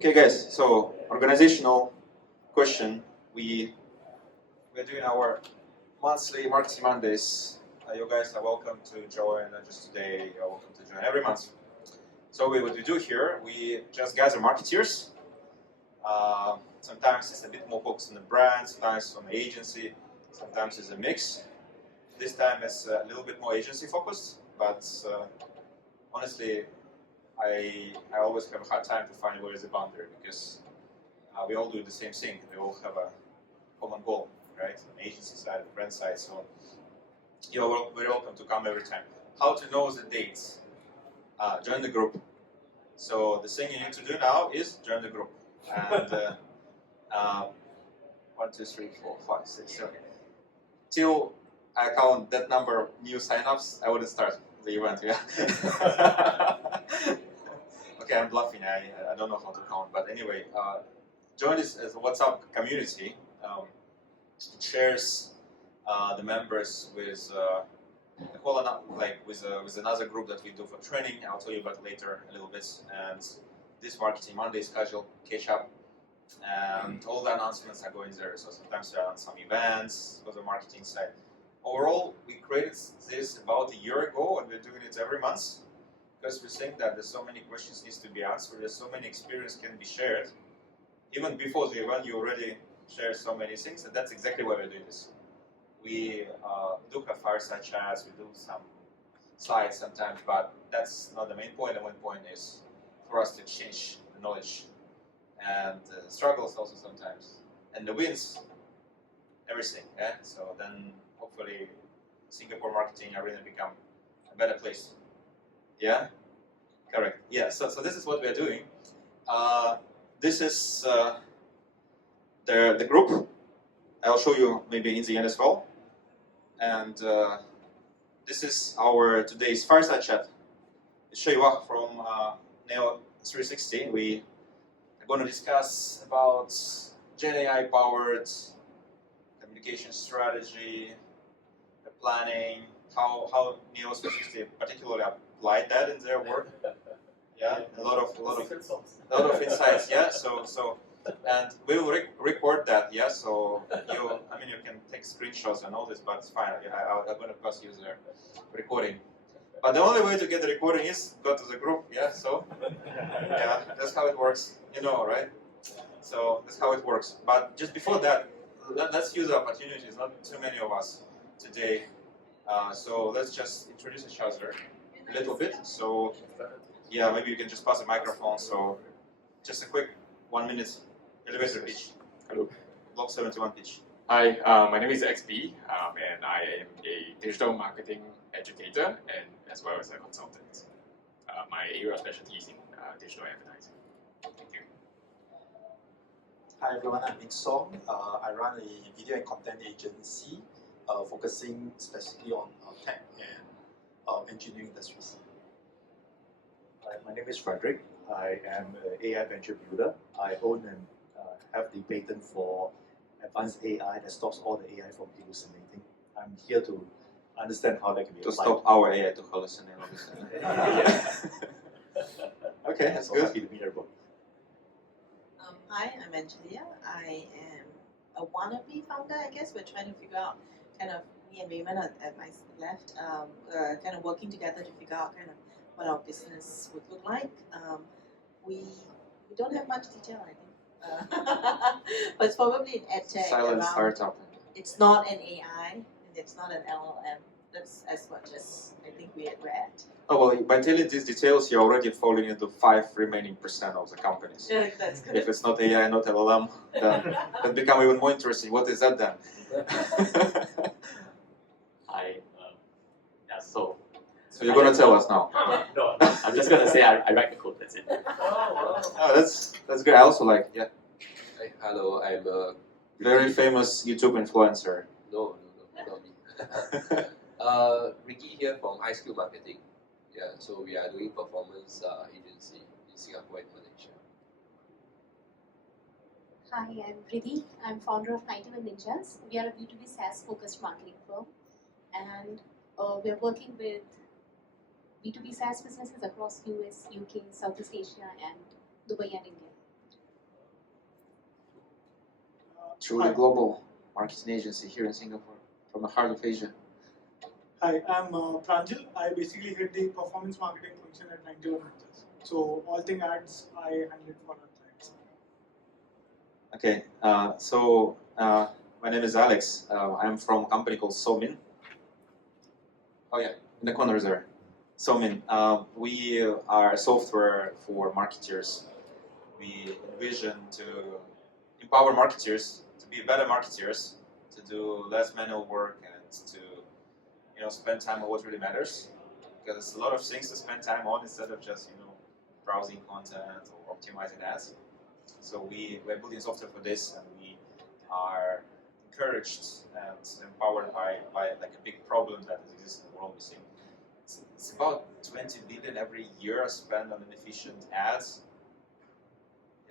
Okay, guys. So organizational question. We're doing our monthly Marketing Mondays. You guys are welcome to join. Just today, you're welcome to join every month. So what we do here, we just gather marketeers. Sometimes it's a bit more focused on the brand, sometimes on the agency, sometimes it's a mix. This time it's a little bit more agency focused, but honestly, I always have a hard time to find where is the boundary, because we all do the same thing. We all have a common goal, right? On the agency side, the brand side. So you're very welcome to come every time. How to know the dates? Join the group. So the thing you need to do now is join the group. And 1, 2, 3, 4, 5, 6, 7. Till I count that number of new signups, I wouldn't start the event. Yeah. Okay, I'm bluffing. I don't know how to count, but anyway, join this as a WhatsApp community. It shares the members with the whole with another group that we do for training. I'll tell you about later a little bit. And this Marketing Monday schedule catch up, and all the announcements are going there. So sometimes there are some events for the marketing side. Overall, we created this about a year ago, and we're doing it every month because we think that there's so many questions needs to be answered. There's so many experience can be shared. Even before the event, you already shared so many things, and that's exactly why we're doing this. We do have fireside chats, we do some slides sometimes, but that's not the main point. The main point is for us to exchange the knowledge and the struggles also sometimes, and the wins, everything. Yeah? So then hopefully Singapore marketing arena become a better place. Yeah? Correct. Yeah, so this is what we're doing. This is the group. I'll show you maybe in the end as well. And this is our today's Fireside Chat. It's Shei Wah from NEO360. We are going to discuss about Gen AI powered communication strategy, the planning, how NEO360 particularly applied that in their work. Yeah, a lot of insights. Yeah, so and we will record that. Yeah, so you can take screenshots and all this, but it's fine. I'm gonna pass you the recording. But the only way to get the recording is go to the group. Yeah, so yeah, that's how it works. You know, right? So that's how it works. But just before that, let's use the opportunities. Not too many of us today. So let's just introduce each other a little bit. So yeah, maybe you can just pass the microphone. So just a quick 1 minute elevator pitch. Hello. Block 71 pitch. Hi, my name is XB, and I am a digital marketing educator and as well as a consultant. My area of specialty is in digital advertising. Thank you. Hi everyone, I'm Min Song. I run a video and content agency focusing specifically on tech and engineering industries. Hi, my name is Frederick. I am an AI venture builder. I own and have the patent for advanced AI that stops all the AI from hallucinating. I'm here to understand how that can be To applied. stop our AI to hallucinate. Okay, that's So good. happy to meet everyone. Hi, I'm Angelia. I am a wannabe founder, I guess. We're trying to figure out kind of, me and Raymond at my left, kind of working together to figure out kind of what our business would look like. We don't have much detail, I think. But it's probably an edtech. Silent startup. It's not an AI and it's not an LLM. That's as much as I think we're at. Oh well, by telling these details, you're already falling into 5 remaining % of the companies. Yeah, that's good. If it's not AI, not LLM, then that become even more interesting. What is that then? Hi, so So you're gonna tell us now. no, I'm just gonna say I write the code. That's it. Oh, that's good. I also like, yeah, Hi, hello, I'm very famous YouTube influencer. no, not me. Ricky here from iSkill Marketing. Yeah, so we are doing performance agency in Singapore and Malaysia. Hi, I'm Riddhi. I'm founder of 91 Ninjas. We are a B2B SaaS focused marketing firm, and we are working with B2B SaaS businesses across US, UK, Southeast Asia, and Dubai and India. truly global marketing agency here in Singapore, from the heart of Asia. Hi, I'm Pranjal. I basically head the performance marketing function at 91 Ninjas. So all thing ads, I handle it for our clients. Okay, my name is Alex. I'm from a company called Somin. Oh yeah, in the corner there. Somin. We are software for marketers. We envision to empower marketers to be better marketers, to do less manual work, and to spend time on what really matters. Because there's a lot of things to spend time on instead of just browsing content or optimizing ads. So we're building software for this, and we are encouraged and empowered by like a big problem that exists in the world. We see it's about 20 billion every year spent on inefficient ads.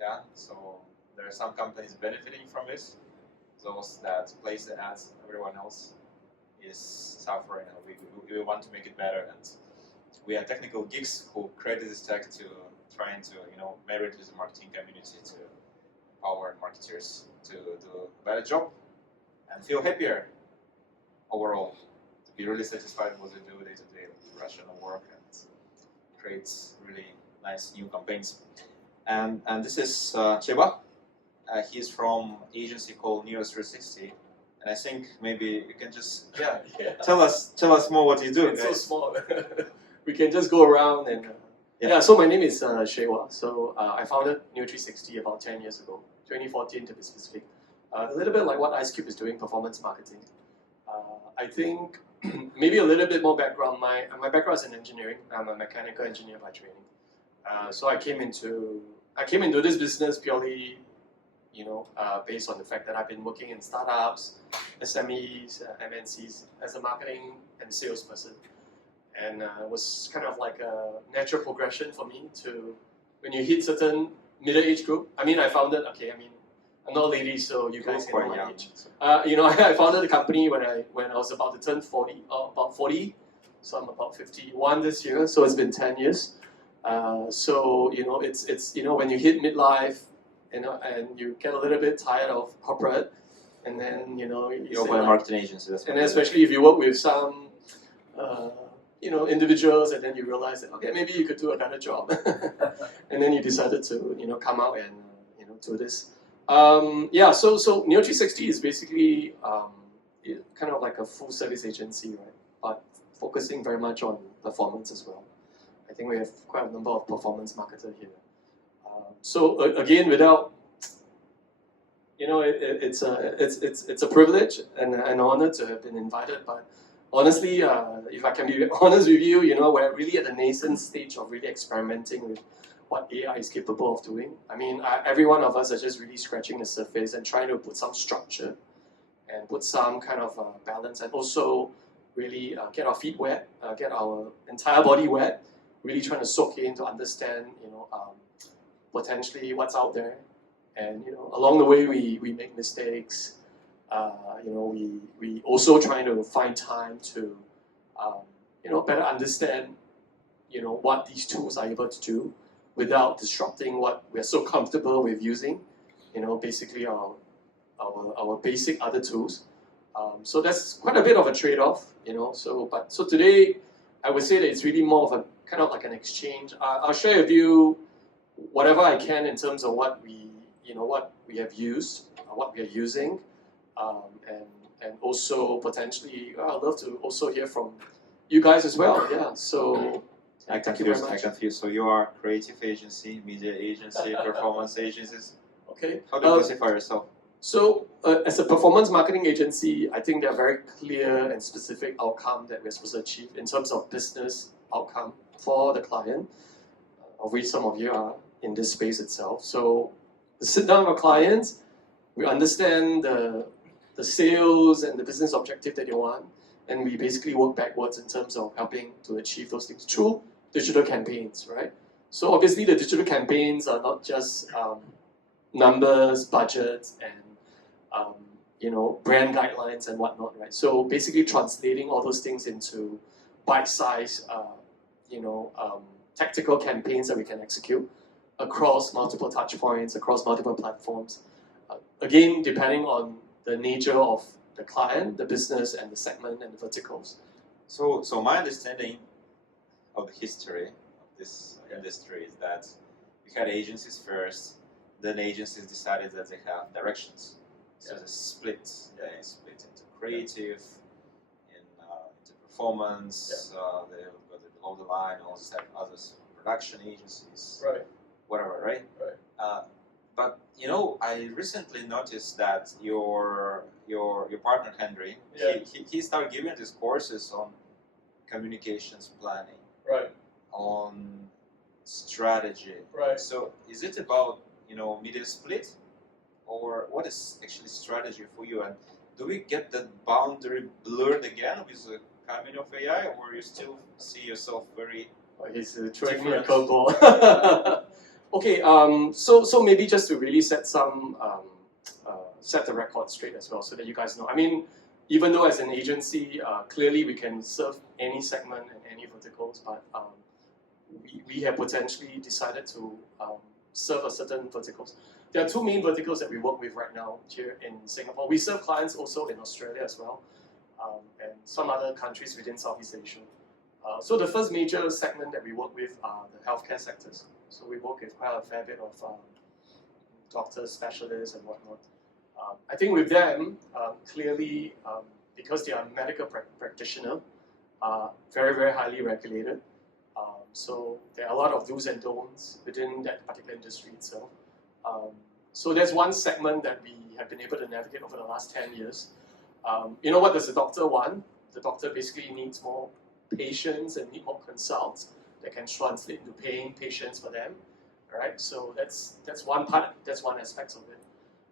Yeah, so there are some companies benefiting from this. Those that place the ads, everyone else is suffering, and we want to make it better. And we are technical geeks who created this tech to trying to marry it with the marketing community to empower marketers to do a better job and feel happier overall, to be really satisfied with what they do day-to-day rational work and create really nice new campaigns. And this is Shei Wah. He's from agency called NEO360. And I think maybe you can just tell us more what you do. It's so small. We can just go around and so my name is Shei Wah. So I founded NEO360 about 10 years ago, 2014 to be specific. A little bit like what IceCube is doing, performance marketing. I think maybe a little bit more background. My background is in engineering. I'm a mechanical engineer by training. So I came into this business purely, based on the fact that I've been working in startups, SMEs, MNCs as a marketing and salesperson. And it was kind of like a natural progression for me to, when you hit certain middle age group. I founded, I'm not a lady, so you guys can know my age. I founded the company when I was about to turn 40, about 40. So I'm about 51 this year, so it's been 10 years. So it's when you hit midlife, and you get a little bit tired of corporate, and then you open a marketing agency. And then especially if you work with some individuals, and then you realize that okay, maybe you could do a better job, and then you decided to come out and do this. So NEO360 is basically kind of like a full service agency, right? But focusing very much on performance as well. I think we have quite a number of performance marketers here. So again, without it's a privilege and an honor to have been invited. But honestly, if I can be honest with you, we're really at the nascent stage of really experimenting with what AI is capable of doing. Every one of us are just really scratching the surface and trying to put some structure and put some kind of balance, and also really get our feet wet, get our entire body wet, really trying to soak in to understand, potentially what's out there. And along the way we make mistakes. We also trying to find time to better understand what these tools are able to do without disrupting what we're so comfortable with using. Basically our basic other tools. So that's quite a bit of a trade-off. So today I would say that it's really more of a kind of like an exchange. I'll share with you whatever I can in terms of what we have used, what we are using, and also potentially I'd love to also hear from you guys as well. Yeah. So I'm confused. So you are creative agency, media agency, performance agencies. Okay. How do you classify yourself? So as a performance marketing agency, I think there are very clear and specific outcomes that we're supposed to achieve in terms of business outcome for the client, of which some of you are in this space itself. So we sit down with our clients, we understand the sales and the business objective that they want, and we basically work backwards in terms of helping to achieve those things through digital campaigns, right? So obviously the digital campaigns are not just numbers, budgets, and brand guidelines and whatnot, right? So basically translating all those things into bite-sized, tactical campaigns that we can execute across multiple touch points, across multiple platforms. Again, depending on the nature of the client, the business, and the segment and the verticals. So my understanding of the history of this industry is that we had agencies first, then agencies decided that they have directions. So they split into creative, into performance, they got the below the line, also have others, production agencies, Right. whatever, right? Right. But you know, I recently noticed that your partner Henry, he started giving these courses on communications planning, Right. on strategy. Right. So is it about media split, or what is actually strategy for you? And do we get that boundary blurred again with the coming of AI, or you still see yourself very? He's throwing me a curveball. Okay, so maybe just to really set the record straight as well, so that you guys know. I mean, even though as an agency, clearly we can serve any segment and any verticals, but we have potentially decided to serve a certain verticals. There are two main verticals that we work with right now here in Singapore. We serve clients also in Australia as well, and some other countries within Southeast Asia. So the first major segment that we work with are the healthcare sectors. So we work with quite a fair bit of doctors, specialists, and whatnot. I think with them, clearly, because they are medical practitioner, very, very highly regulated. So there are a lot of do's and don'ts within that particular industry itself. So there's one segment that we have been able to navigate over the last 10 years. You know what does the doctor want? The doctor basically needs more patients and need more consults that can translate into paying patients for them. All right, so that's one part, that's one aspect of it.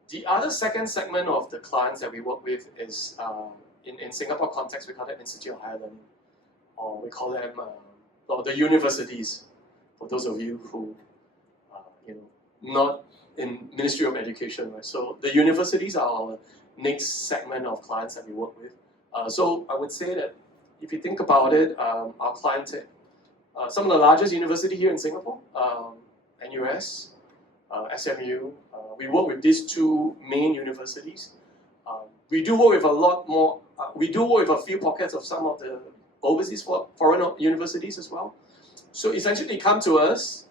The other second segment of the clients that we work with is, in Singapore context, we call them Institute of Higher Learning, or we call them the universities, for those of you who not in Ministry of Education, right? So the universities are our next segment of clients that we work with. So I would say that if you think about it, our clients, some of the largest universities here in Singapore, NUS, SMU, we work with these two main universities. We do work with a lot more, we do work with a few pockets of some of the overseas foreign universities as well. So essentially they come to us,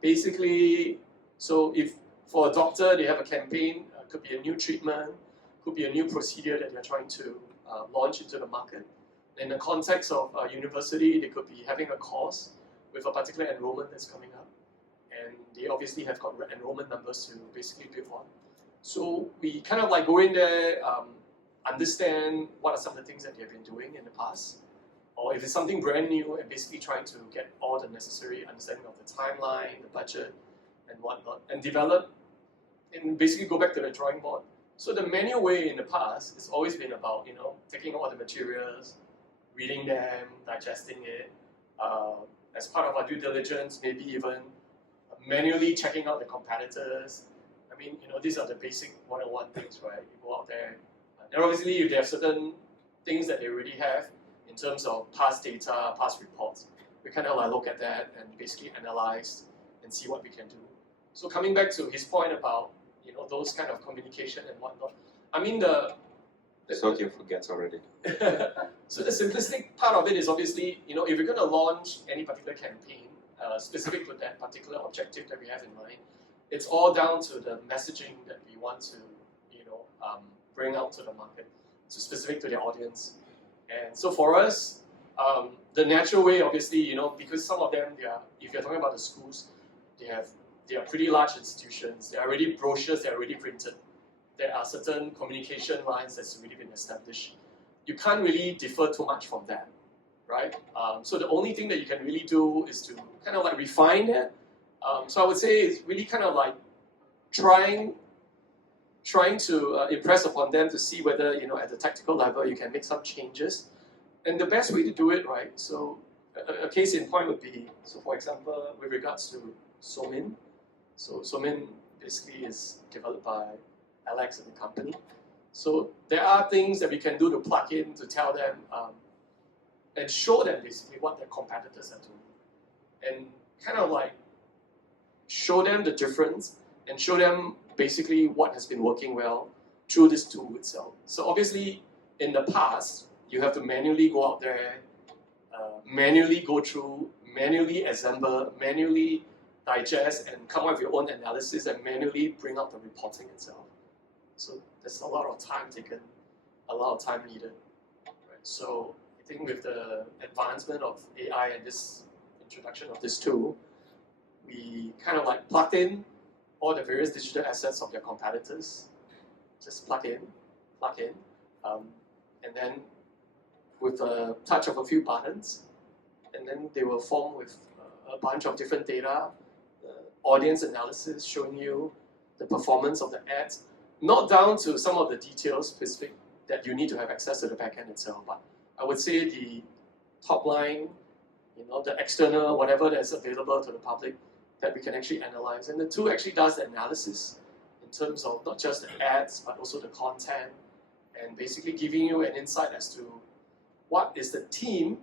basically, so if for a doctor they have a campaign, could be a new treatment, could be a new procedure that they're trying to launch into the market. In the context of a university, they could be having a course with a particular enrollment that's coming up. And they obviously have got enrollment numbers to basically build on. So we kind of like go in there, understand what are some of the things that they've been doing in the past. Or if it's something brand new, and basically trying to get all the necessary understanding of the timeline, the budget, and whatnot, and develop, and basically go back to the drawing board. So the manual way in the past has always been about, taking all the materials, reading them, digesting it, as part of our due diligence, maybe even manually checking out the competitors. I mean, these are the basic 101 things, right? You go out there, and obviously if they have certain things that they already have in terms of past data, past reports, we kind of like look at that and basically analyze and see what we can do. So coming back to his point about, those kind of communication and whatnot, I mean That's what you forget already. So the simplistic part of it is obviously, if we're going to launch any particular campaign specific to that particular objective that we have in mind, it's all down to the messaging that we want to, bring out to the market, so specific to their audience. And so for us, the natural way, obviously, because some of them, if you're talking about the schools, they are pretty large institutions. They are already brochures. They are already printed. There are certain communication lines that's already been established. You can't really differ too much from that, right? So the only thing that you can really do is to kind of like refine it. So I would say it's really kind of like trying to impress upon them to see whether, at the tactical level, you can make some changes. And the best way to do it, right? So a case in point would be, so for example, with regards to Somin. So Somin basically is developed by Aleks and the company. So there are things that we can do to plug in to tell them and show them basically what their competitors are doing. And kind of like show them the difference and show them basically what has been working well through this tool itself. So obviously, in the past, you have to manually go out there, manually go through, manually assemble, manually digest, and come up with your own analysis, and manually bring out the reporting itself. So there's a lot of time taken, a lot of time needed. Right? So I think with the advancement of AI and this introduction of this tool, we kind of like plugged in all the various digital assets of their competitors. Just plug in, and then with a touch of a few buttons, and then they will form with a bunch of different data, audience analysis showing you the performance of the ads, not down to some of the details specific that you need to have access to the backend itself, but I would say the top line, the external, whatever that's available to the public that we can actually analyze. And the tool actually does the analysis in terms of not just the ads, but also the content, and basically giving you an insight as to what is the team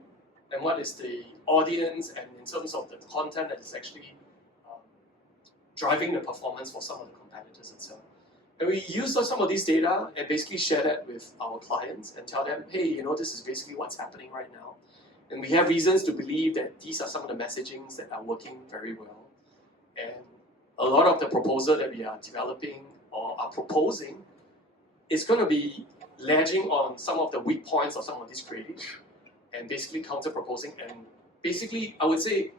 and what is the audience, and in terms of the content that is actually driving the performance for some of the competitors itself. And we use some of these data and basically share that with our clients and tell them, hey, this is basically what's happening right now. And we have reasons to believe that these are some of the messagings that are working very well. And a lot of the proposal that we are developing or are proposing is going to be ledging on some of the weak points of some of these creatives and basically counter-proposing, and basically, I would say,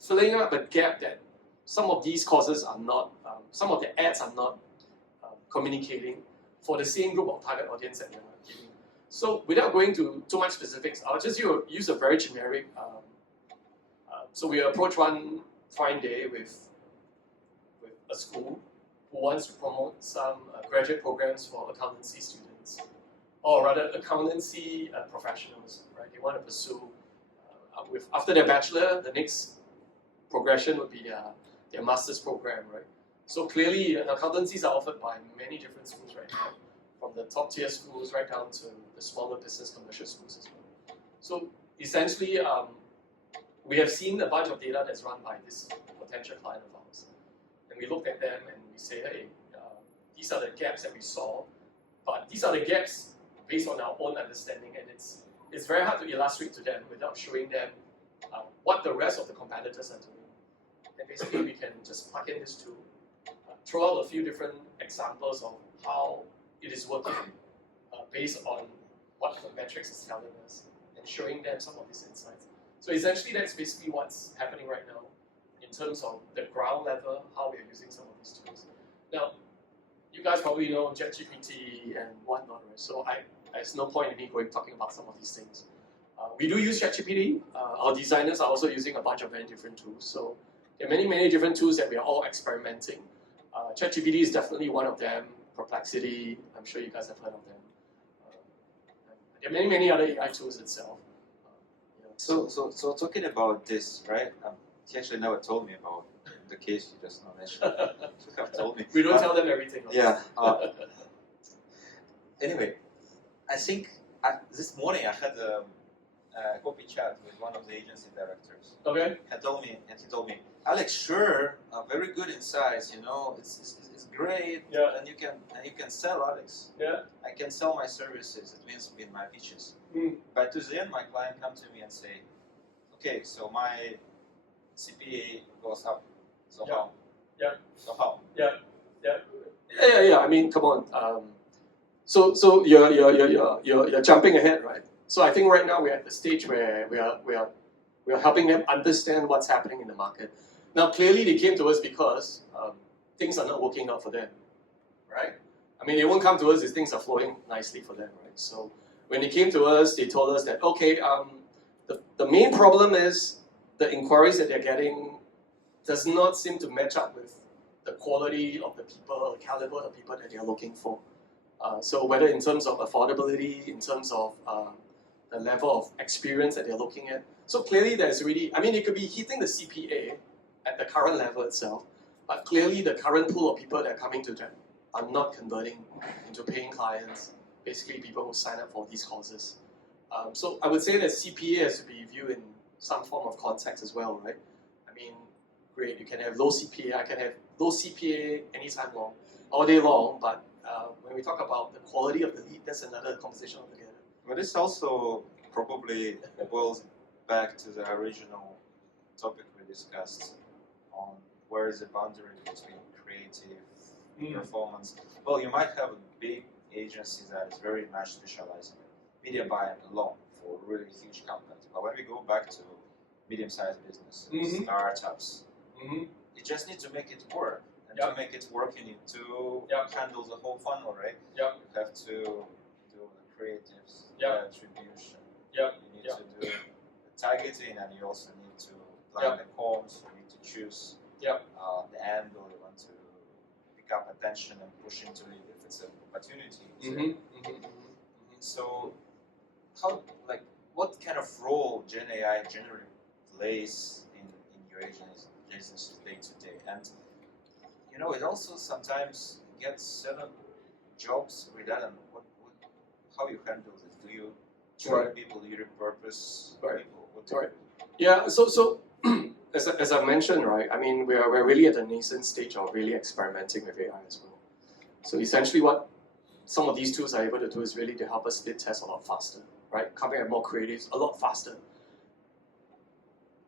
filling up the gap that some of these causes are not, some of the ads are not communicating for the same group of target audience that we are giving. So without going to too much specifics, I'll just use a very generic, so we approach one fine day with a school who wants to promote some graduate programs for accountancy students, or rather accountancy professionals, right? They want to pursue, after their bachelor, the next progression would be their master's program, right? So clearly, accountancies are offered by many different schools right now, from the top tier schools right down to the smaller business commercial schools as well. So essentially, we have seen a bunch of data that's run by this potential client of ours. And we looked at them and we say, hey, these are the gaps that we saw, but these are the gaps based on our own understanding, and it's very hard to illustrate to them without showing them what the rest of the competitors are doing. And basically, we can just plug in this tool, throw out a few different examples of how it is working based on what the metrics is telling us, and showing them some of these insights. So essentially, that's basically what's happening right now in terms of the ground level, how we are using some of these tools. Now, you guys probably know ChatGPT and whatnot, right? So there's no point in me talking about some of these things. We do use ChatGPT. Our designers are also using a bunch of very different tools. So there are many, many different tools that we are all experimenting. ChatGPT is definitely one of them. Perplexity, I'm sure you guys have heard of them. There are many, many other AI tools itself. So talking about this, right? He actually never told me about the case you just now mentioned. You have told me. We don't tell them everything. Yeah. Anyway, I think this morning I had a coffee chat with one of the agency directors. Okay. He told me, Alex, sure, very good insights. It's great. Yeah. And you can sell, Alex. Yeah. I can sell my services. It means in my pitches. But to the end, my client come to me and say, okay, so my CPA goes up. So how? Yeah. So how? Yeah. I mean, come on. So you're jumping ahead, right? So I think right now we're at the stage where we are helping them understand what's happening in the market. Now, clearly they came to us because things are not working out for them, right? I mean, they won't come to us if things are flowing nicely for them, right? So when they came to us, they told us that, okay, the main problem is the inquiries that they're getting does not seem to match up with the quality of the people, the caliber of people that they're looking for. So whether in terms of affordability, in terms of the level of experience that they're looking at. So clearly there's really, I mean, it could be hitting the CPA at the current level itself, but clearly the current pool of people that are coming to them are not converting into paying clients, basically people who sign up for these courses. So I would say that CPA has to be viewed in some form of context as well, right? I mean, great. You can have low CPA. I can have low CPA anytime long, all day long. But when we talk about the quality of the lead, that's another conversation altogether. But this also probably boils back to the original topic we discussed on where is the boundary between creative performance. Well, you might have a big agency that is very much specialized in media buying alone for really huge companies. But when we go back to medium-sized businesses, startups, you just need to make it work. And to make it work, you need to handle the whole funnel, right? You have to do the creatives, the attribution. You need to do the targeting, and you also need to plan the comms. You need to choose the angle you want to pick up attention and push into it if it's an opportunity. So, what kind of role Gen AI generally plays in your agencies day to day? And it also sometimes gets certain jobs redundant. How you handle this? Do you train people? Do you repurpose people? What do you do? Yeah. So as I mentioned, right? I mean, we're really at the nascent stage of really experimenting with AI as well. So essentially, what some of these tools are able to do is really to help us split tests a lot faster, right? Coming at more creatives a lot faster.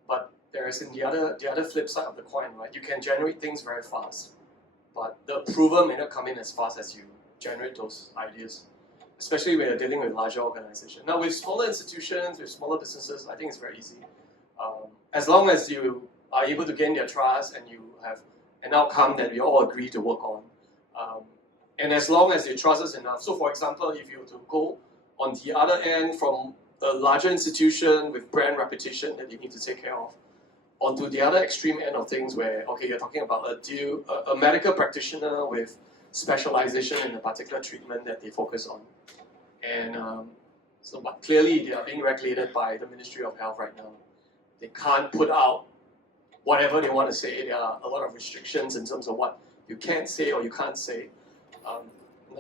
But there is the other flip side of the coin, right? You can generate things very fast, but the approval may not come in as fast as you generate those ideas, especially when you're dealing with larger organizations. Now, with smaller institutions, with smaller businesses, I think it's very easy. As long as you are able to gain their trust and you have an outcome that we all agree to work on, and as long as they trust us enough. So, for example, if you were to go on the other end from a larger institution with brand reputation that you need to take care of, onto the other extreme end of things where, okay, you're talking about a medical practitioner with specialization in a particular treatment that they focus on. And but clearly they are being regulated by the Ministry of Health right now. They can't put out whatever they want to say. There are a lot of restrictions in terms of what you can say or you can't say.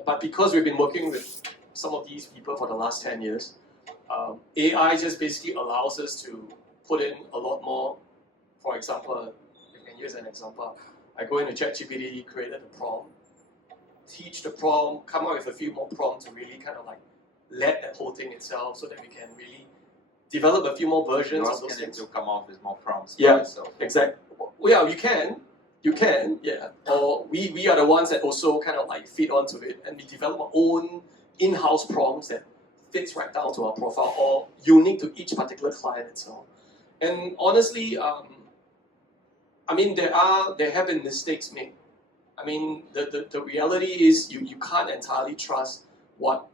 But because we've been working with some of these people for the last 10 years, AI just basically allows us to put in a lot more. For example, you can use an example. I go into ChatGPT, created a prompt, teach the prompt, come up with a few more prompts to really kind of like let that whole thing itself so that we can really develop a few more versions of those things. To come up with more prompts. Exactly. Well, you can, yeah. Or we are the ones that also kind of like feed onto it, and we develop our own in-house prompts that fits right down to our profile or unique to each particular client itself. And honestly, I mean, there have been mistakes made. I mean, the reality is you can't entirely trust what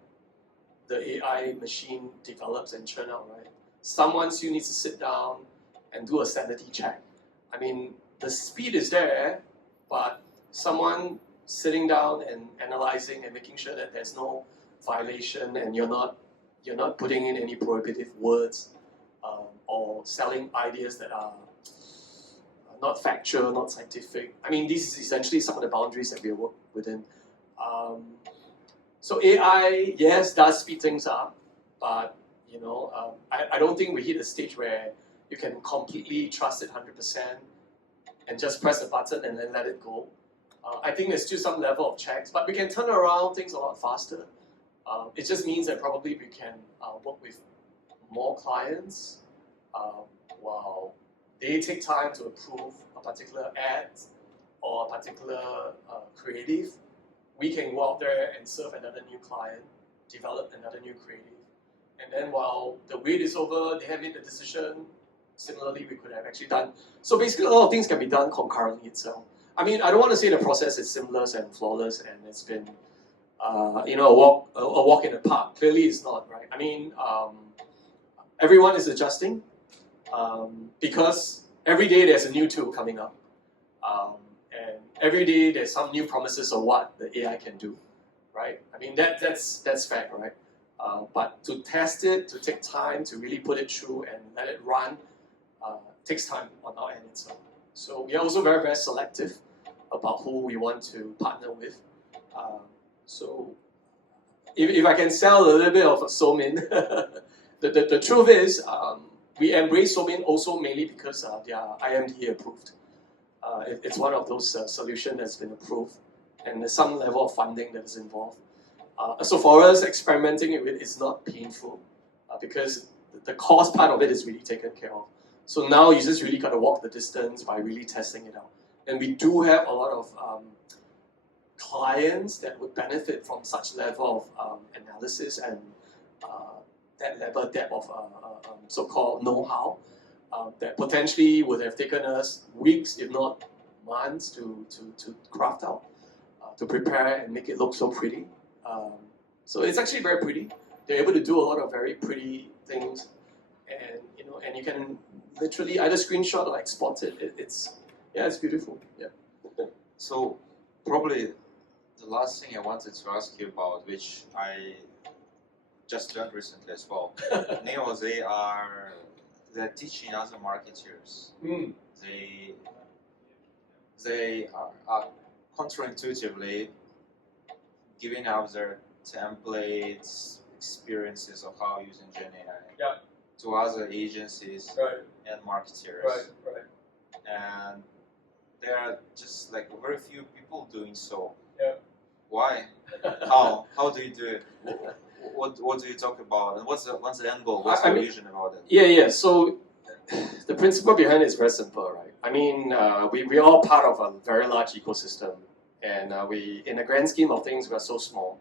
the AI machine develops and churn out, right? Someone still needs to sit down and do a sanity check. I mean, the speed is there, but someone sitting down and analyzing and making sure that there's no violation and you're not putting in any prohibitive words or selling ideas that are not factual, not scientific. I mean, this is essentially some of the boundaries that we work within. So AI, yes, does speed things up, but I don't think we hit a stage where you can completely trust it 100% and just press a button and then let it go. I think there's still some level of checks, but we can turn around things a lot faster. It just means that probably we can work with more clients while they take time to approve a particular ad or a particular creative. We can go out there and serve another new client, develop another new creative. And then while the wait is over, they have made the decision. Similarly, we could have actually done. So basically, a lot of things can be done concurrently itself. I mean, I don't want to say the process is seamless and flawless and it's been, a walk in the park. Clearly, it's not, right? I mean, everyone is adjusting because every day there's a new tool coming up. And every day there's some new promises of what the AI can do, right? I mean, that's fact, right? But to test it, to take time, to really put it through and let it run, takes time on our end itself. So we are also very, very selective about who we want to partner with. So if I can sell a little bit of a Somin, the truth is we embrace Somin also mainly because they are IMDA approved. It's one of those solutions that's been approved, and there's some level of funding that is involved. So for us, experimenting with it is not painful because the cost part of it is really taken care of. So now you just really got to walk the distance by really testing it out. And we do have a lot of clients that would benefit from such level of analysis and that level depth of so-called know-how that potentially would have taken us weeks, if not months, to craft out, to prepare and make it look so pretty. So it's actually very pretty. They're able to do a lot of very pretty things, and and you can literally either screenshot or export it. It's beautiful. Yeah. So probably the last thing I wanted to ask you about, which I just learned recently as well. Neos, they're teaching other marketers. Mm. They are counterintuitively giving out their templates, experiences of how using Gen AI to other agencies and marketers. Right. And there are just like very few people doing so. Yeah. Why? How? How do you do it? What do you talk about? And what's the end goal? What's the vision about it? Yeah. So the principle behind it is very simple, right? I mean, we're all part of a very large ecosystem, and we, in the grand scheme of things, we're so small,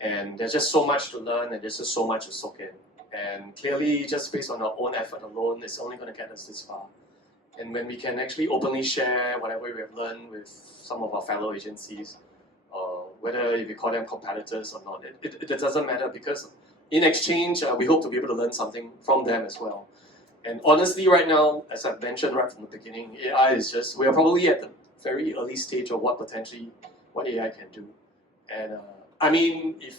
and there's just so much to learn, and there's just so much to soak in. And clearly, just based on our own effort alone, it's only going to get us this far. And when we can actually openly share whatever we have learned with some of our fellow agencies, whether if we call them competitors or not, it doesn't matter, because in exchange, we hope to be able to learn something from them as well. And honestly, right now, as I've mentioned right from the beginning, AI is just, we are probably at the very early stage of what AI can do. And I mean, if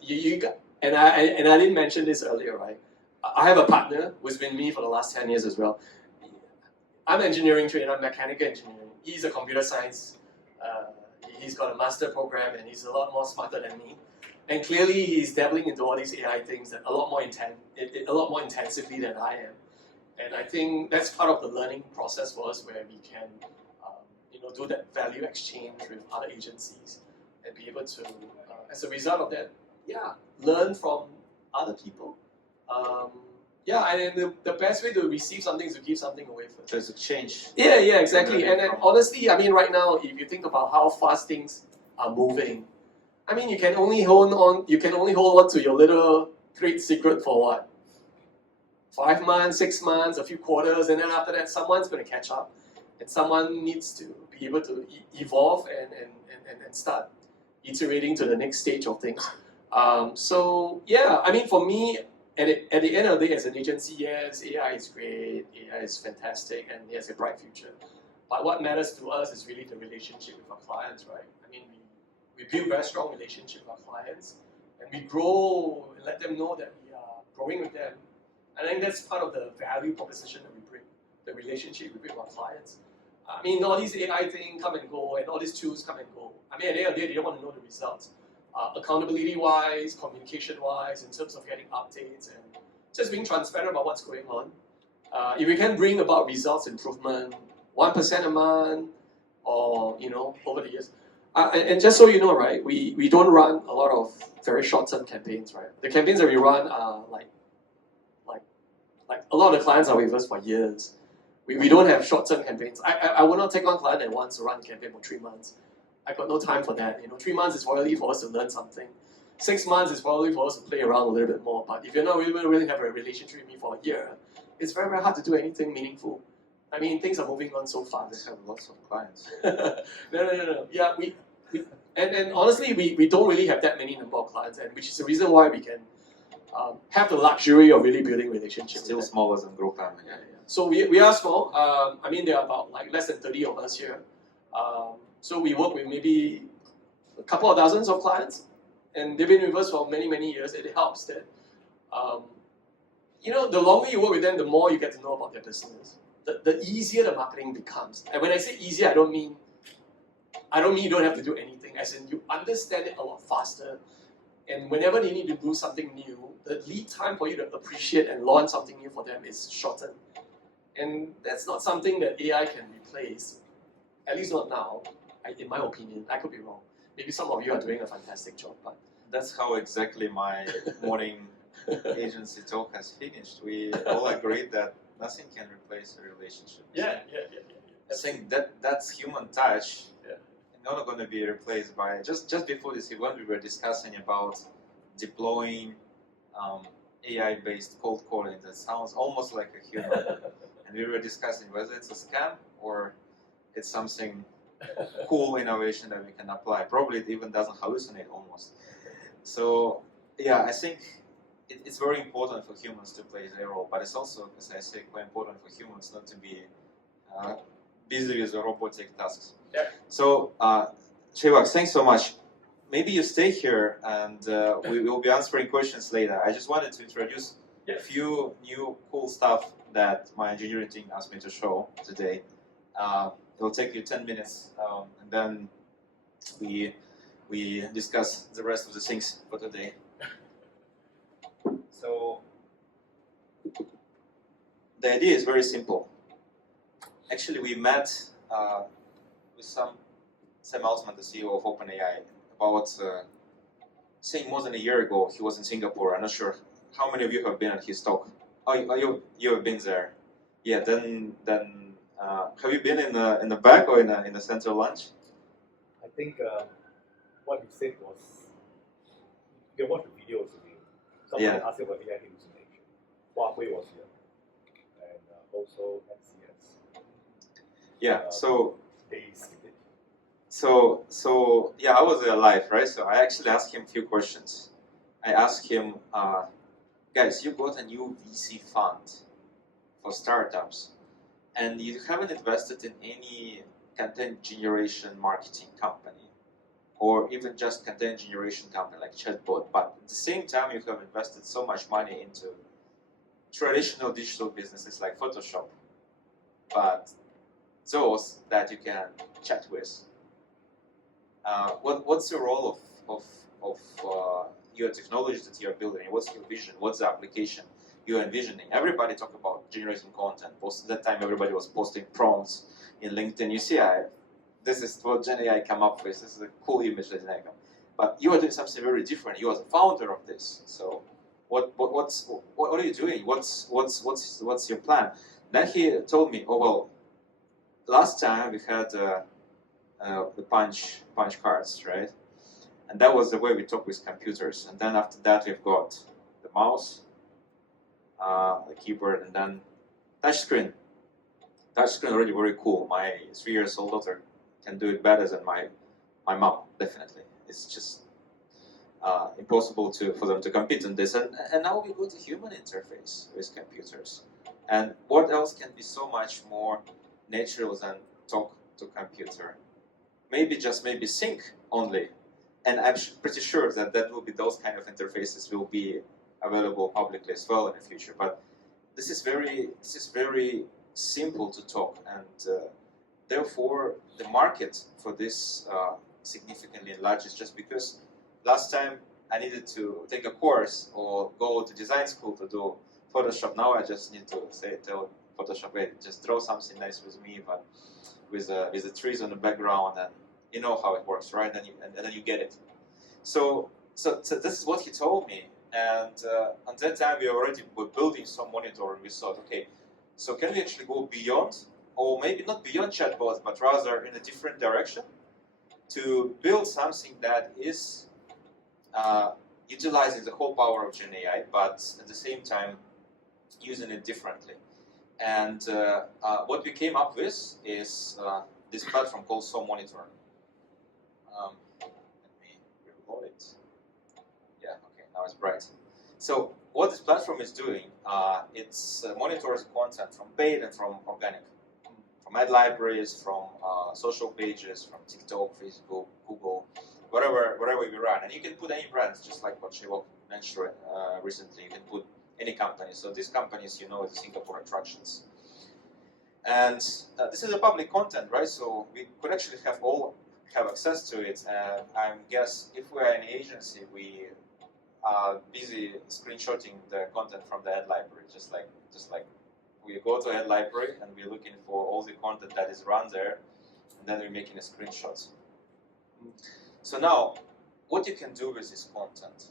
you got, and I didn't mention this earlier, right? I have a partner who's been with me for the last 10 years as well. I'm engineering trained, I'm mechanical engineering. He's a computer science. He's got a master program, and he's a lot more smarter than me. And clearly, he's dabbling into all these AI things that a lot more intensively than I am. And I think that's part of the learning process for us, where we can, do that value exchange with other agencies and be able to, as a result of that, learn from other people. And the best way to receive something is to give something away first. So it's a change. Yeah, exactly. And then honestly, I mean, right now, if you think about how fast things are moving, I mean, you can only hold on to your little trade secret for what? 5 months, 6 months, a few quarters, and then after that, someone's going to catch up, and someone needs to be able to evolve and start iterating to the next stage of things. I mean, for me, at the end of the day, as an agency, yes, AI is great, AI is fantastic, and it has a bright future. But what matters to us is really the relationship with our clients, right? I mean, we build very strong relationship with our clients, and we grow and let them know that we are growing with them. I think that's part of the value proposition that we bring, the relationship we bring with our clients. I mean, all these AI things come and go, and all these tools come and go. I mean, at the end of the day, they don't want to know the results. Accountability-wise, communication-wise, in terms of getting updates and just being transparent about what's going on. If we can bring about results improvement, 1% a month, or over the years. And just so you know, right, we don't run a lot of very short-term campaigns, right? The campaigns that we run are like a lot of the clients are with us for years. We don't have short-term campaigns. I will not take on a client that wants to run a campaign for 3 months. I got no time for that. 3 months is probably for us to learn something. 6 months is probably for us to play around a little bit more. But if you're not really have a relationship with me for a year, it's very, very hard to do anything meaningful. I mean, things are moving on so fast. They have lots of clients. No. Yeah, and honestly, we don't really have that many number of clients, and which is the reason why we can have the luxury of really building relationships. Still smaller than Groupam. Yeah. So we are small. I mean, there are about less than 30 of us here. So we work with maybe a couple of dozens of clients, and they've been with us for many, many years. It helps that, the longer you work with them, the more you get to know about their business. The easier the marketing becomes. And when I say easier, I don't mean you don't have to do anything. As in, you understand it a lot faster. And whenever they need to do something new, the lead time for you to appreciate and launch something new for them is shortened. And that's not something that AI can replace. At least not now. In my opinion, I could be wrong. Maybe some of you are doing a fantastic job, but That's how exactly my morning agency talk has finished. We all agreed that nothing can replace a relationship. yeah. I think that's human touch. Yeah. Not going to be replaced by just before this event we were discussing about deploying AI-based cold calling that sounds almost like a human, and we were discussing whether it's a scam or it's something cool innovation that we can apply. Probably it even doesn't hallucinate almost. So yeah, I think it's very important for humans to play their role, but it's also, as I say, quite important for humans not to be busy with the robotic tasks. Yeah. So Shei Wah, thanks so much. Maybe you stay here and we will be answering questions later. I just wanted to introduce a few new cool stuff that my engineering team asked me to show today. It will take you 10 minutes and then we discuss the rest of the things for today. So the idea is very simple. Actually, we met with Sam Altman, the CEO of OpenAI, about saying more than a year ago. He was in Singapore. I'm not sure how many of you have been at his talk. Oh, you have been there. Yeah. Then have you been in the back or in the central lunch? I think what he said was, you can watch the videos again. Somebody asked about AI hallucination. Huawei was here, and also NCS. Yeah. So they skipped it. So yeah, I was there live, right? So I actually asked him a few questions. I asked him, guys, you got a new VC fund for startups, and you haven't invested in any content generation marketing company, or even just content generation company like chatbot, but at the same time you have invested so much money into traditional digital businesses like Photoshop, but those that you can chat with. What's the role of your technology that you're building? What's your vision? What's the application you're envisioning? Everybody talk about generating content. Most of the time, everybody was posting prompts in LinkedIn. You see, this is what Gen AI come up with. This is a cool image that Gen AI come. But you are doing something very different. You are the founder of this. So, what are you doing? What's your plan? Then he told me, oh well, last time we had the punch cards, right? And that was the way we talk with computers. And then after that, we've got the mouse, the keyboard, and then touchscreen. Touchscreen already very cool. My 3-year-old daughter can do it better than my mom, definitely. It's just impossible for them to compete on this. And now we go to human interface with computers. And what else can be so much more natural than talk to computer? Maybe sync only. And I'm pretty sure that will be those kind of interfaces will be available publicly as well in the future. But this is very simple to talk, and therefore the market for this significantly enlarges. Just because last time I needed to take a course or go to design school to do Photoshop, now I just need to tell Photoshop, hey, just draw something nice with me, but with the trees on the background, and you know how it works, right? And then you get it. So this is what he told me, and at that time we already were building some monitor, and we thought, okay, so can we actually go beyond, or maybe not beyond chatbots, but rather in a different direction, to build something that is utilizing the whole power of Gen AI, but at the same time using it differently. And what we came up with is this platform called So Monitor. Let me reload it. Yeah, okay, now it's bright. So what this platform is doing, it monitors content from paid and from organic, from ad libraries, from social pages, from TikTok, Facebook, Google, wherever we run. And you can put any brands, just like what Shei Wah mentioned recently. You can put any company. So these companies, you know, is the Singapore attractions. And this is a public content, right? So we could actually have access to it. And I guess if we are an agency, we are busy screenshotting the content from the ad library, just like we go to ad library and we're looking for all the content that is run there. and then we're making a screenshot. So now, what you can do with this content?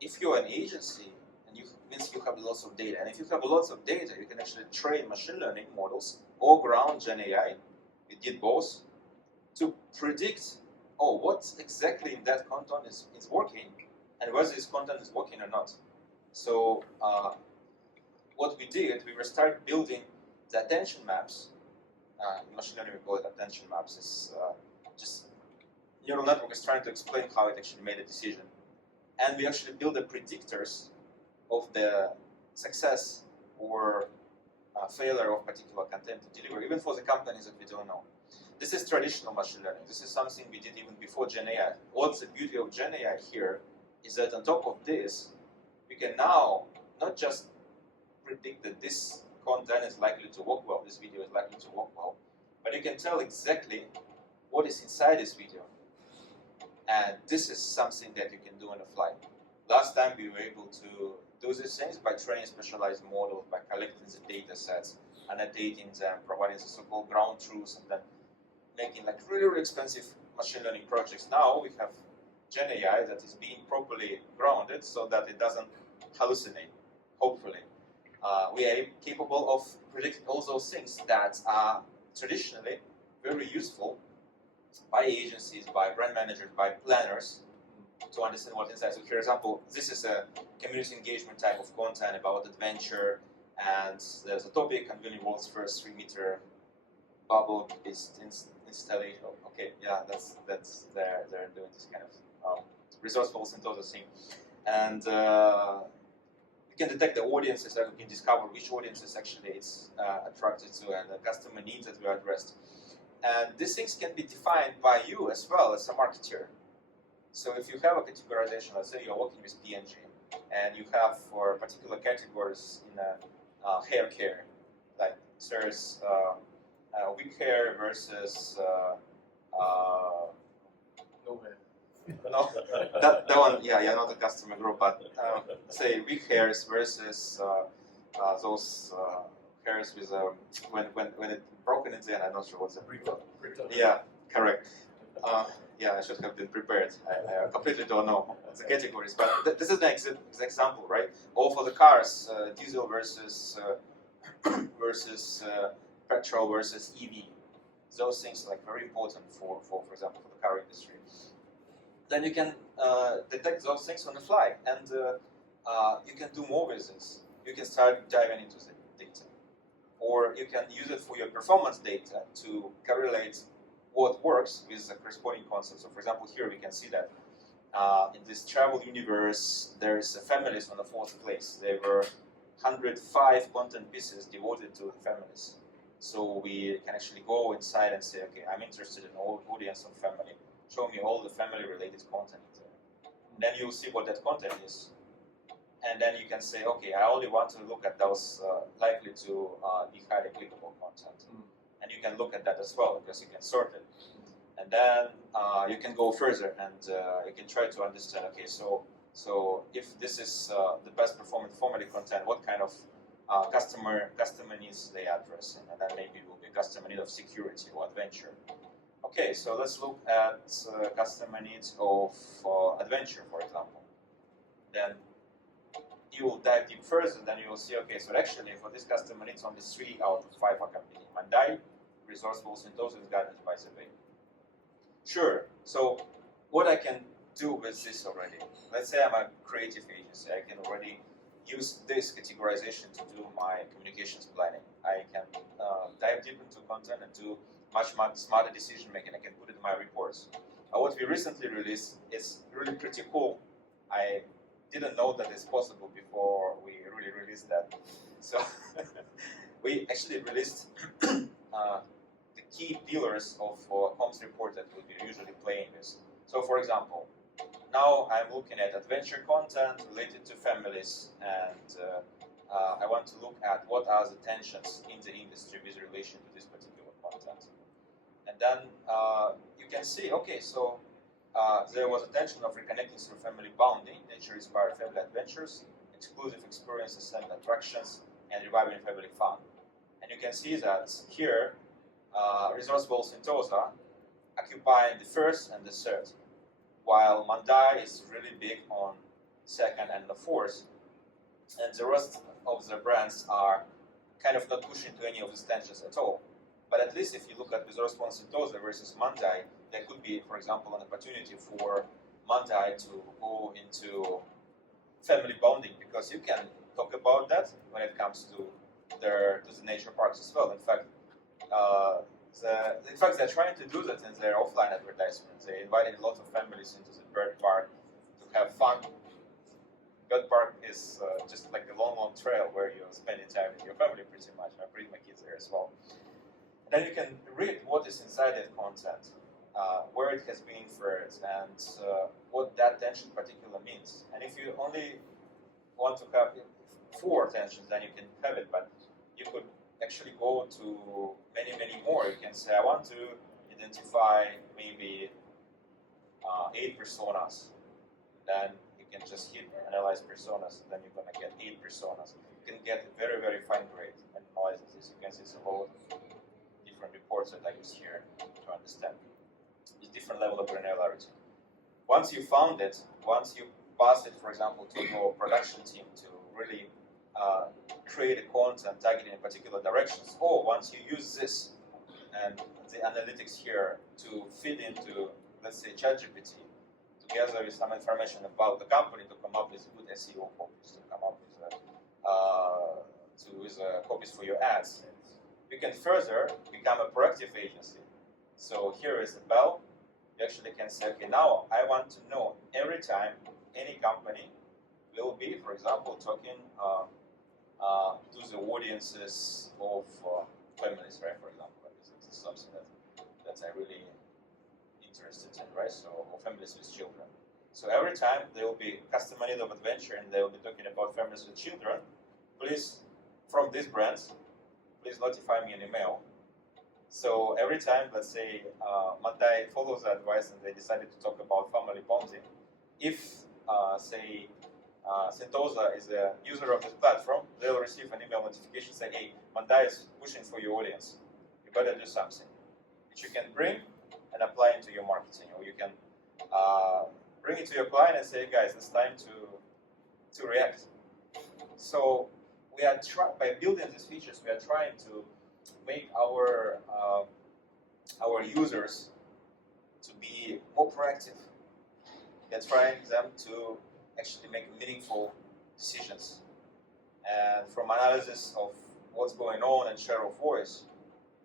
If you're an agency, and means you have lots of data, and if you have lots of data, you can actually train machine learning models or ground Gen AI. We did both to predict, oh, what exactly in that content is working, and whether this content is working or not. So what we did, we started building the attention maps. In machine learning, we call it attention maps. It's just neural network is trying to explain how it actually made a decision. And we actually build the predictors of the success or failure of particular content to deliver, even for the companies that we don't know. This is traditional machine learning. This is something we did even before Gen AI. What's the beauty of Gen AI here is that on top of this, we can now not just predict that this content is likely to work well, this video is likely to work well, but you can tell exactly what is inside this video. And this is something that you can do on the fly. Last time we were able to do these things by training specialized models, by collecting the data sets, annotating them, providing the so-called ground truths, and then making like really, really expensive machine learning projects. Now we have Gen AI that is being properly grounded so that it doesn't hallucinate, hopefully. We are capable of predicting all those things that are traditionally very useful by agencies, by brand managers, by planners to understand what's inside. So, for example, this is a community engagement type of content about adventure, and there's a topic, unveiling world's first 3-meter bubble installation. Okay, yeah, that's they're doing this kind of resourceful synthesis thing, and we can detect the audiences, and we can discover which audiences actually it's attracted to, and the customer needs that we addressed. And these things can be defined by you as well as a marketer. So if you have a categorization, let's say you're working with P&G, and you have for particular categories in hair care, like there's wig hair versus No hair. no, that one, yeah, you're not a customer group, but say wig hairs versus those hairs with when it's broken in the end, I'm not sure what's the Brittle. Yeah, correct. Yeah, I should have been prepared. I completely don't know the categories, but this is the example, right? Or for the cars, diesel versus petrol versus EV. Those things are like very important for example, for the car industry. Then you can detect those things on the fly, and you can do more with this. You can start diving into the data, or you can use it for your performance data to correlate what works with the corresponding concept. So, for example, here we can see that in this travel universe, there is families on the 4th place. There were 105 content pieces devoted to the families. So we can actually go inside and say, okay, I'm interested in all audience of family. Show me all the family-related content there. And then you'll see what that content is. And then you can say, okay, I only want to look at those likely to be highly clickable content. And you can look at that as well, because you can sort it. And then you can go further, and you can try to understand, okay, so if this is the best performing family content, what kind of customer needs they address? And then maybe it will be customer need of security or adventure. Okay, so let's look at customer needs of adventure, for example. Then you will dive deep first, and then you will see, okay, so actually for this customer needs only 3 out of 5 are competing. Mandai, resourceful synthesis, guidance by the way. Sure, so what I can do with this already, let's say I'm a creative agency, I can already use this categorization to do my communications planning. I can dive deep into content and do much smarter decision making. I can put it in my reports. What we recently released is really pretty cool. I didn't know that it's possible before we really released that. So we actually released the key pillars of comms report that we'll be usually playing with. So for example, now I'm looking at adventure content related to families, and I want to look at what are the tensions in the industry with relation to this particular content. And then you can see, okay, so there was a tension of reconnecting through family bonding, nature-inspired family adventures, exclusive experiences and attractions, and reviving family fun. And you can see that here, Resourceful Sentosa occupying the first and the third, while Mandai is really big on second and the fourth, and the rest of the brands are kind of not pushing to any of the stanches at all. But at least if you look at Resourceful Sentosa versus Mandai, there could be, for example, an opportunity for Mandai to go into family bonding, because you can talk about that when it comes to the nature parks as well. In fact, they're trying to do that in their offline advertisements. They invited lots of families into the bird park to have fun. Bird park is just like a long, long trail where you're spending time with your family pretty much. I bring my kids there as well. And then you can read what is inside that content, where it has been inferred, and what that tension particular means. And if you only want to have 4 tensions, then you can have it, but you could actually go to many, many more. You can say, I want to identify maybe 8 personas. Then you can just hit analyze personas, and then you're going to get 8 personas. You can get a very, very fine grade analysis. You can see it's a lot of different reports that I use here to understand the different level of granularity. Once you found it, once you pass it, for example, to your production team to really create a content targeting in particular directions, or once you use this and the analytics here to feed into, let's say, ChatGPT, together with some information about the company to come up with good SEO copies, to come up with copies for your ads, you can further become a proactive agency. So here is the bell. You actually can say, okay, now I want to know every time any company will be, for example, talking to the audiences of families, right? For example, this is something that I'm really interested in, right? So, or families with children. So every time there will be customer need of adventure, and they will be talking about families with children. Please, from these brands, please notify me an email. So every time, let's say, Mandai follows that advice and they decided to talk about family bonding, if, say, Sentosa is a user of this platform, they'll receive an email notification saying, hey, Mandai is pushing for your audience. You better do something, which you can bring and apply into your marketing. Or you can bring it to your client and say, guys, it's time to react. So we are by building these features, we are trying to make our users to be more proactive. We are trying them to actually make meaningful decisions. And from analysis of what's going on and share of voice,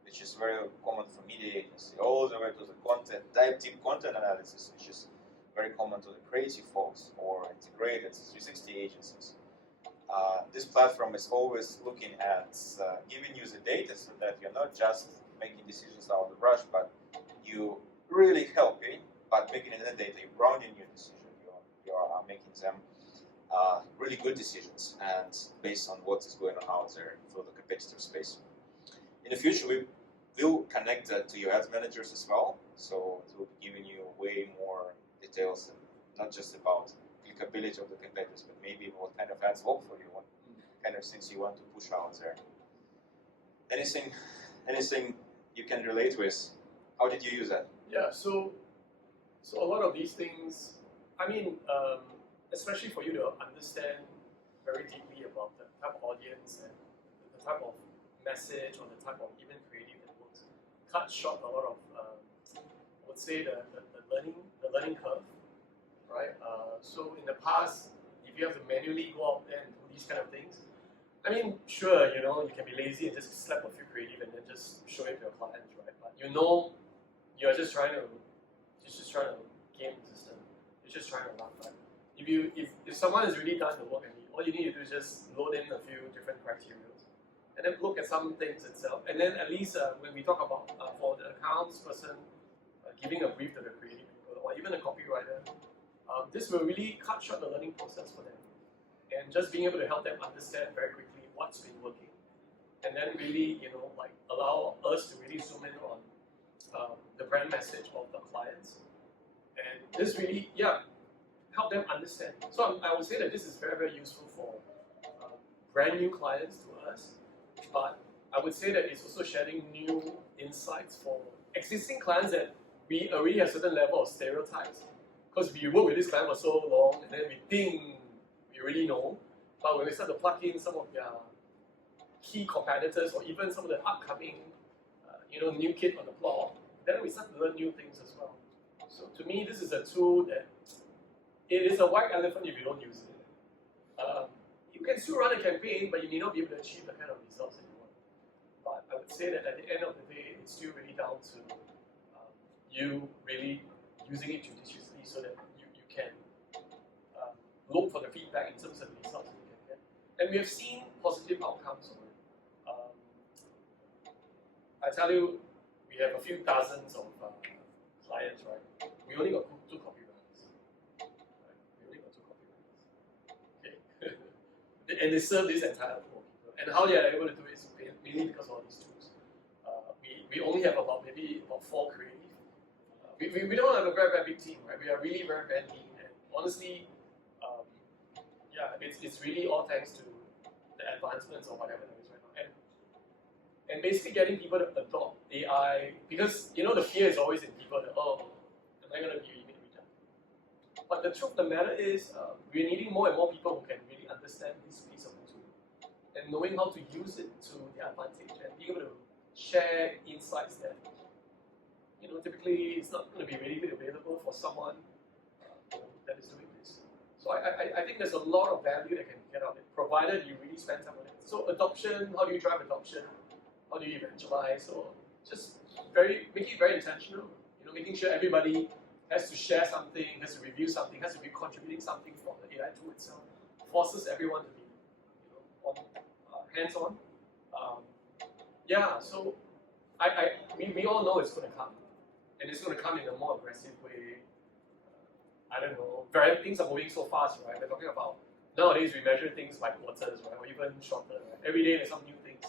which is very common for media agency, all the way to the content, deep content analysis, which is very common to the creative folks or integrated 360 agencies. This platform is always looking at giving you the data so that you're not just making decisions out of the brush, but you really helping, but making it in the data, you're grounding your decision, you are making them really good decisions and based on what is going on out there for the competitive space. In the future, we will connect that to your ads managers as well, so it will be giving you way more details, not just about clickability of the competitors, but maybe what kind of ads work for you, what kind of things you want to push out there. Anything you can relate with? How did you use that? Yeah, so a lot of these things, I mean, especially for you to understand very deeply about the type of audience and the type of message or the type of even creative that works, cut short a lot of, I would say, the learning curve, right? So in the past, if you have to manually go out there and do these kind of things, I mean, sure, you know, you can be lazy and just slap a few creative and then just show it to your clients, right? But you know, you're just trying to game the system. You're just trying to run, right? If someone has really done the work, and all you need to do is just load in a few different criteria, and then look at some things itself, and then at least when we talk about for the accounts person giving a brief to the creative people or even a copywriter, this will really cut short the learning process for them, and just being able to help them understand very quickly what's been working, and then really, you know, like allow us to really zoom in on the brand message of the clients, and this really, help them understand. So I would say that this is very, very useful for brand new clients to us, but I would say that it's also sharing new insights for existing clients that we already have certain level of stereotypes. Because we work with this client for so long, and then we think we already know, but when we start to plug in some of their key competitors or even some of the upcoming, new kid on the block, then we start to learn new things as well. So to me, this is a tool that it is a white elephant if you don't use it. You can still run a campaign, but you may not be able to achieve the kind of results that you want. But I would say that at the end of the day, it's still really down to you really using it judiciously so that you can look for the feedback in terms of the results that you can get. And we have seen positive outcomes of it. I tell you, we have a few dozens of clients, right? We only got two copywriters. Right? We only got two copywriters. Okay. And they serve this entire pool of people. And how they are able to do it is mainly because of all these tools. We only have maybe about 4 creative. We don't have a very, very big team, right? We are really very, very lean. And honestly, it's really all thanks to the advancements or whatever there is right now. And basically getting people to adopt AI, because the fear is always in people that, am I going to be redundant? But the truth of the matter is, we're needing more and more people who can really understand this piece of the tool and knowing how to use it to their advantage and be able to share insights that typically it's not going to be really available for someone that is doing this. So I think there's a lot of value that can get out of it, provided you really spend time on it. So adoption, how do you drive adoption? How do you evangelize? Or just make it very intentional. Making sure everybody has to share something, has to review something, has to be contributing something from the AI tool itself. Forces everyone to be hands-on. So we all know it's going to come. And it's going to come in a more aggressive way. I don't know. Things are moving so fast, right? We're talking about nowadays we measure things by quarters, right? Or even shorter. Right? Every day there's some new things.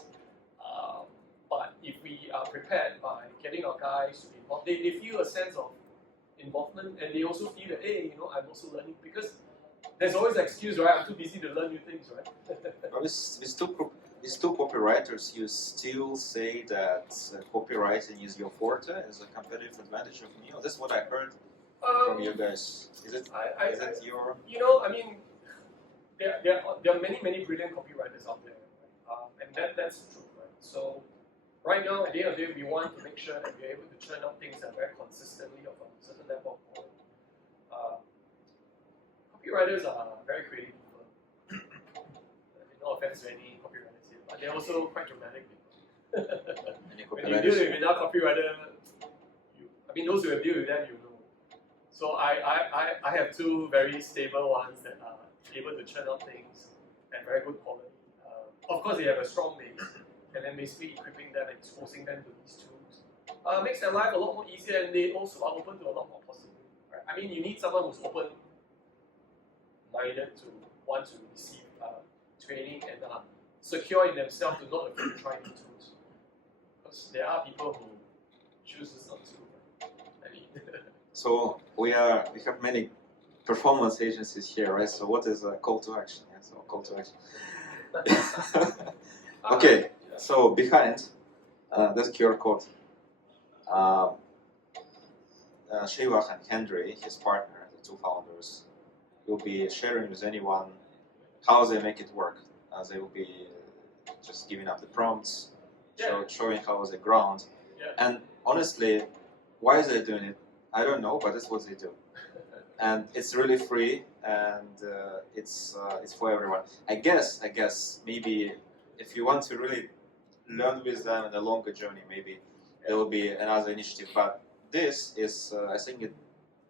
But if we are prepared by getting our guys to be involved, they feel a sense of involvement, and they also feel that, hey, I'm also learning, because there's always an excuse, right? I'm too busy to learn new things, right? Well, these two copywriters, you still say that copywriting is your forte, is a competitive advantage of NEO. That's what I heard from you guys. Is it your? There are many brilliant copywriters out there, right? And that's true, right? So right now, at the end of the day, we want to make sure that we're able to churn out things that are very consistently of a certain level of quality. Copywriters are very creative people. No offense to any copywriters here, but they're also quite dramatic people. When you deal with another copywriter, those who have dealt with them, So I have 2 very stable ones that are able to churn out things at very good quality. Of course, they have a strong base, and then basically equipping them and exposing them to these tools makes their life a lot more easier, and they also are open to a lot more possibility. Right? You need someone who's open-minded to want to receive training and secure in themselves to not afraid to try new tools. Because there are people who choose not to. So we have many performance agencies here, right? So what is a call to action? Yeah, so call to action. Okay, so behind this QR code, Shei Wah and Henry, his partner, the 2 founders, will be sharing with anyone how they make it work. They will be just giving up the prompts, showing how they ground. And honestly, why they're doing it, I don't know, but that's what they do. And it's really free, and it's for everyone. I guess maybe if you want to really learn with them in a longer journey, maybe there will be another initiative. But this is, I think, a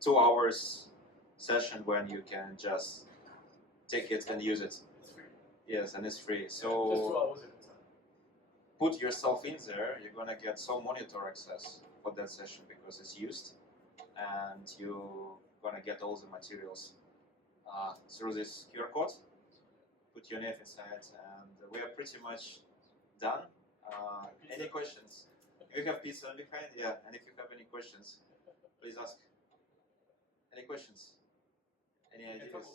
2 hours session when you can just take it and use it. It's free. Yes, and it's free. Just 2 So hours at a time. put yourself in there. You're gonna get some monitor access for that session because it's used, and you're gonna get all the materials through this QR code. Put your name inside, and we are pretty much done. Any questions? If you have pizza behind, yeah. And if you have any questions, please ask. Any questions? Any ideas?